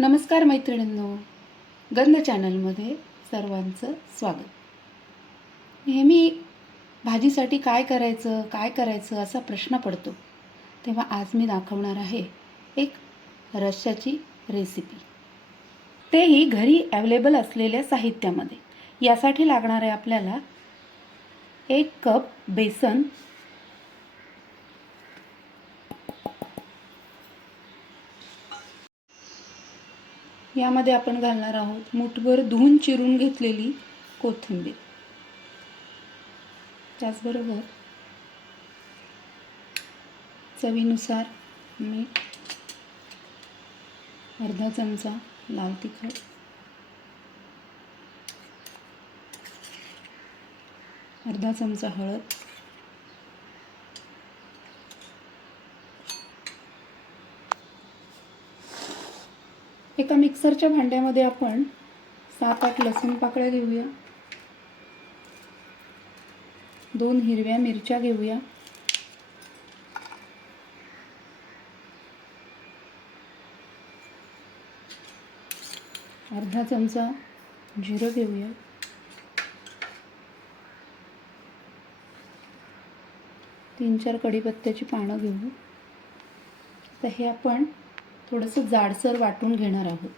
नमस्कार मैत्रिणींनो गंध चॅनलमध्ये सर्वांचं स्वागत. नेहमी भाजीसाठी काय करायचं काय करायचं असा प्रश्न पडतो तेव्हा आज मी दाखवणार आहे एक रश्याची रेसिपी तेही घरी ॲवेलेबल असलेल्या साहित्यामध्ये. यासाठी लागणार आहे आपल्याला एक कप बेसन यामध्ये आपण घालणार आहोत मुठभर धुवून चिरून घेतलेली कोथिंबीर. त्याचबरोबर चवीनुसार मीठ अर्धा चमचा लाल तिखट अर्धा चमचा हळद आता मिक्सरच्या भांड्यामध्ये आपण सात आठ लसूण पाकळ्या घेऊया. दोन हिरव्या मिरच्या घेऊया. अर्धा चमचा जिरं घेऊया. तीन चार कढीपत्त्याची पानं घेऊ. तर हे आपण थोडंसं जाडसर वाटून घेणार आहोत.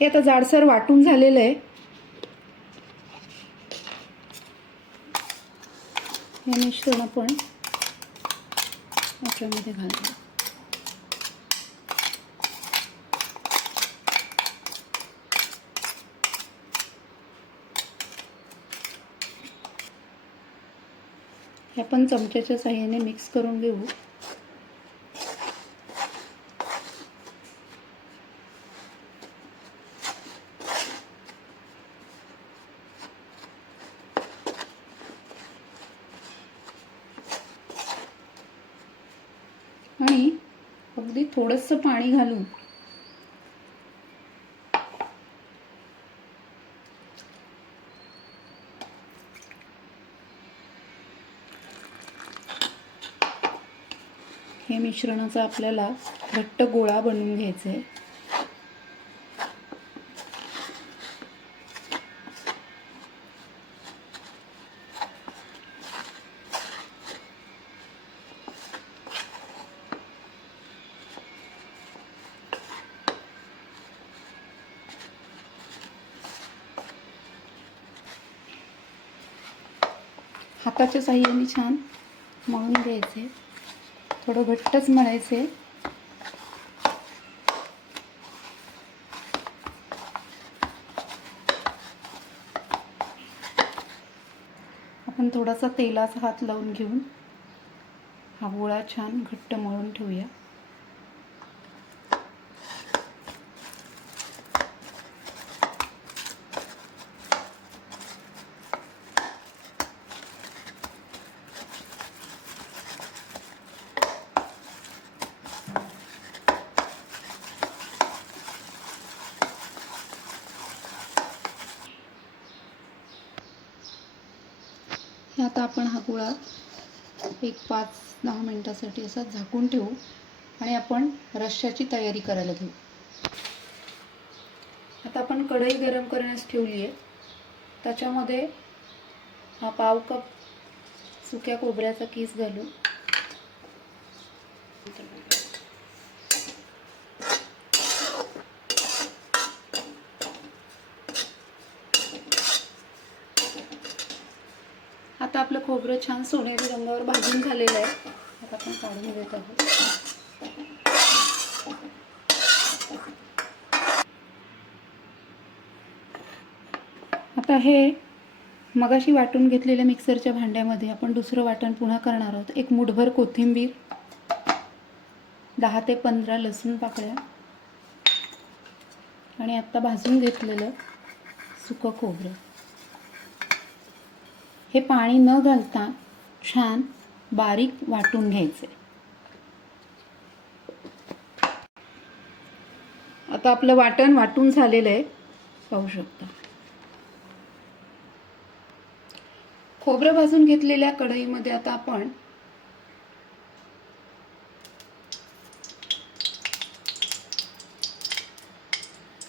हे आता जाडसर वाटून झालेलं आहे. हे मिश्रण आपण याच्यामध्ये घालूया आपण चमच्याच्या साह्याने मिक्स करून घेऊ. आणि अगदी थोडंसं पाणी घालून हे मिश्रणाचा आपल्याला घट्ट गोळा बनवून घ्यायचा आहे हाताच्या साह्याने छान मळून घ्यायचे थोडं घट्टच म्हणायचे आपण थोडासा तेलाचा हात लावून घेऊन हा गोळा छान घट्ट मळून ठेवूया. आता आपण हा गोळा एक पाच दहा मिनटासाठी असा झाकून ठेवू आणि आपण रश्श्याची तयारी करायला घेऊ. आता आपण कढई गरम करण्यास ठेवली आहे. त्याच्यामध्ये हा पाव कप सुक्या खोबऱ्याचा किस घालू. आता आपलं खोबरं छान सोनेरी रंगावर भाजून झालेलं आहे. आता आपण काढून घेत आहोत. आता हे मगाशी वाटून घेतलेल्या मिक्सरच्या भांड्यामध्ये आपण दुसरं वाटण पुन्हा करणार आहोत. एक मुठभर कोथिंबीर दहा ते पंधरा लसूण पाकळ्या आणि आत्ता भाजून घेतलेलं सुकं खोबरं. हे पाणी न घालता छान बारीक वाटून घ्यायचे. आता आपलं वाटण वाटून झालेलं आहे. पाहू शकता. खोबरं भाजून घेतलेल्या कढईमध्ये आता आपण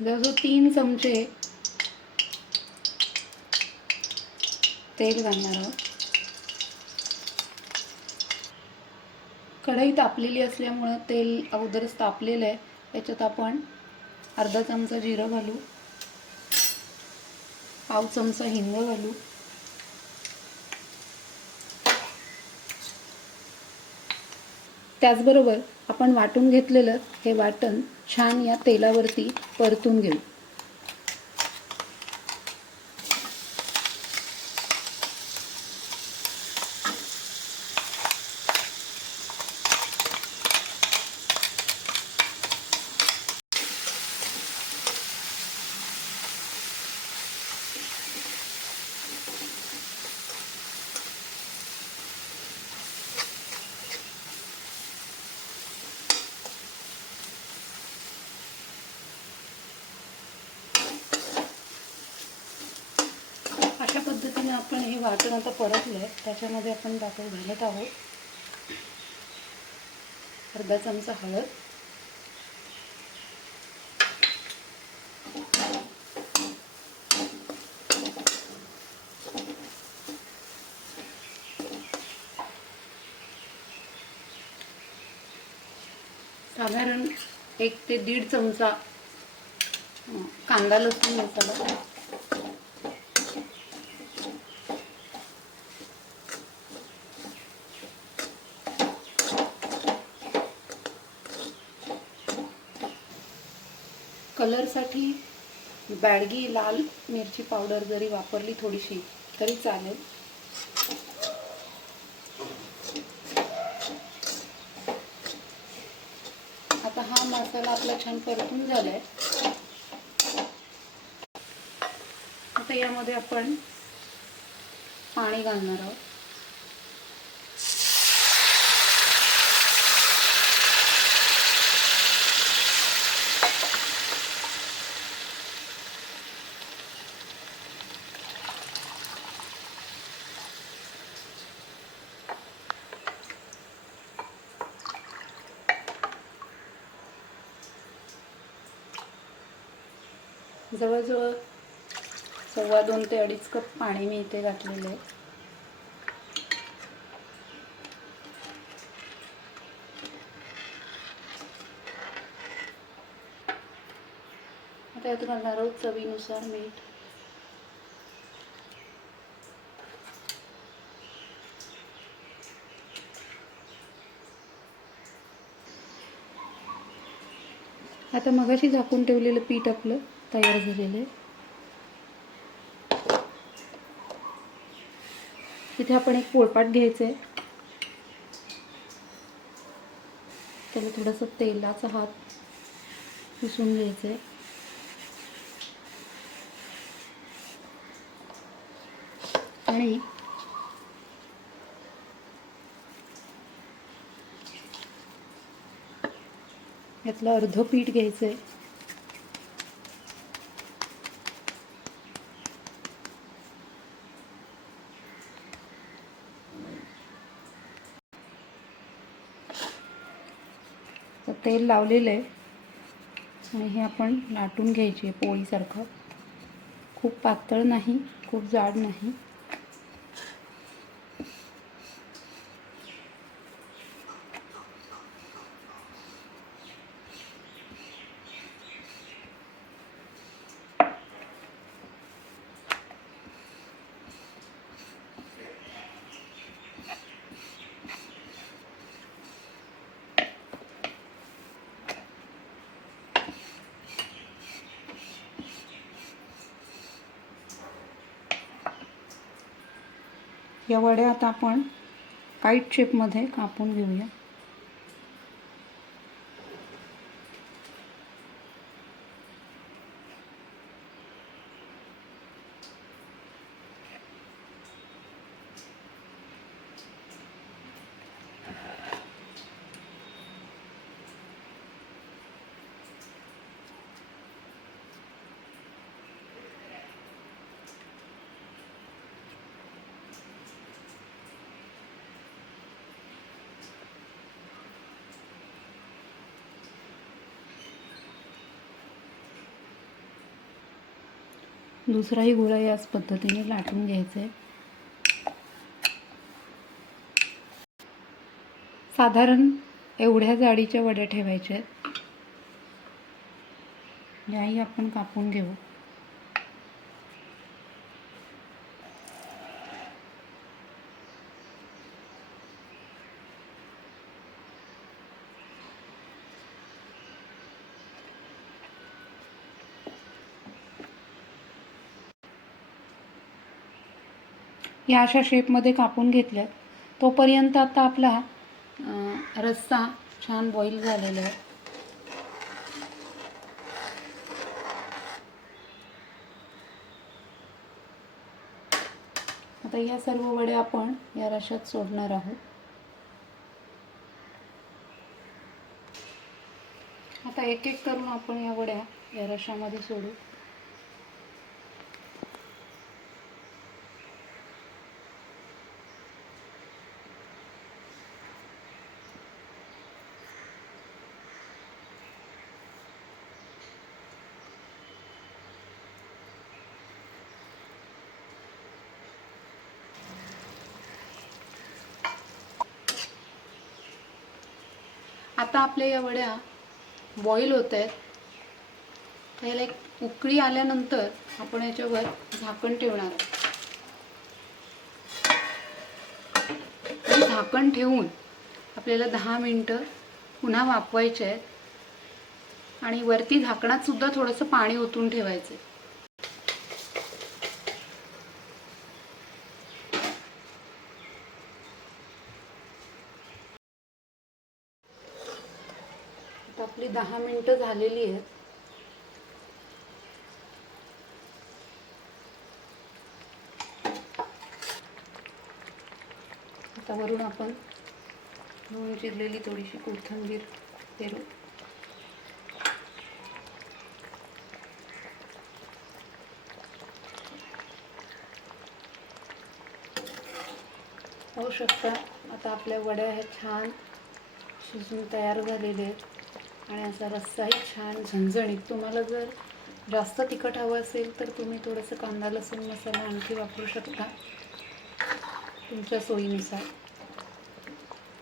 जवळजवळ तीन चमचे तेल घालणार आहोत. कढई तापलेली असल्यामुळं तेल अगोदरच तापलेलं आहे. याच्यात आपण अर्धा चमचा जिरं घालू. पाव चमचा हिंग घालू. त्याचबरोबर आपण वाटून घेतलेलं हे वाटण छान या तेलावरती परतून घेऊ अशा पद्धतीने आपण हे वाटण आता परतलं आहे त्याच्यामध्ये आपण टाकून घालत आहोत. अर्धा चमचा हळद. साधारण एक ते दीड चमचा कांदा लसूण मसाला. कलरसाठी बॅडगी लाल मिरची पावडर जरी वापरली थोडीशी तरी चालेल. आता हा मसाला आपला छान परतून झालाय. आता यामध्ये आपण पाणी घालणार आहोत. जवळजवळ सव्वा दोन ते अडीच कप पाणी मी इथे घातलेलं आहे. आता यात घालणार आहोत चवीनुसार मीठ. आता मगाशी झाकून ठेवलेलं पीठ आपलं. तयार झालेलं आहे इथे आपण एक पोळपाट घ्यायचं आहे त्याला थोडंसं तेलाचा हात पुसून घ्यायचं आहे आणि यातलं अर्ध पीठ घ्यायचं आहे तेल लावलेलं आहे. आणि हे आपण लाटून घ्यायचे पोळीसारखं. खूप पातळ नाही खूप जाड नाही. या वड्या आता आपण काईट शेपमध्ये कापून घेऊया. दुसराही गोळा याच पद्धतीने लाटून घ्यायचा आहे साधारण एवढ्या जाडीच्या वड्या ठेवायच्या आहेत याही आपण कापून घेऊ. या अशा शेपमध्ये कापून घेतल्यात. तोपर्यंत आता आपला रस्सा छान बॉईल झालेला आहे. आता या सर्व वड्या आपण या रशात सोडणार आहोत. आता एक एक करून आपण या वड्या या रशामध्ये सोडू. आता आपल्या या वड्या बॉईल होत आहेत. त्याला एक उकळी आल्यानंतर आपण याच्यावर झाकण ठेवणार आहोत. झाकण ठेवून आपल्याला दहा मिनटं पुन्हा वापवायचे आहेत. आणि वरती झाकणात सुद्धा थोडंसं पाणी ओतून ठेवायचं आपली दहा मिनटं झालेली आहेत. आता वरून आपण धुवून चिरलेली थोडीशी कोथिंबीर पेरू. होऊ शकता आता आपल्या वड्या ह्या छान शिजून तयार झालेले आहेत. आणि असा रस्साही छान झणझणीत. तुम्हाला जर जास्त तिखट हवं असेल तर तुम्ही थोडंसं कांदा लसूण मसाला आणखी वापरू शकता. तुमच्या सोयीनुसार.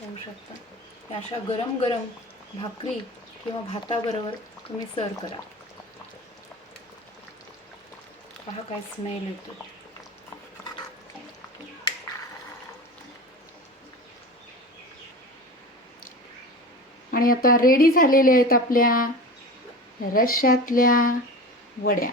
करू शकता. अशा गरम गरम भाकरी किंवा भाताबरोबर तुम्ही सर्व करा. पहा काय स्मेल येतो आणि आता रेडी झालेल्या आहेत आपल्या रश्श्यातल्या वड्या.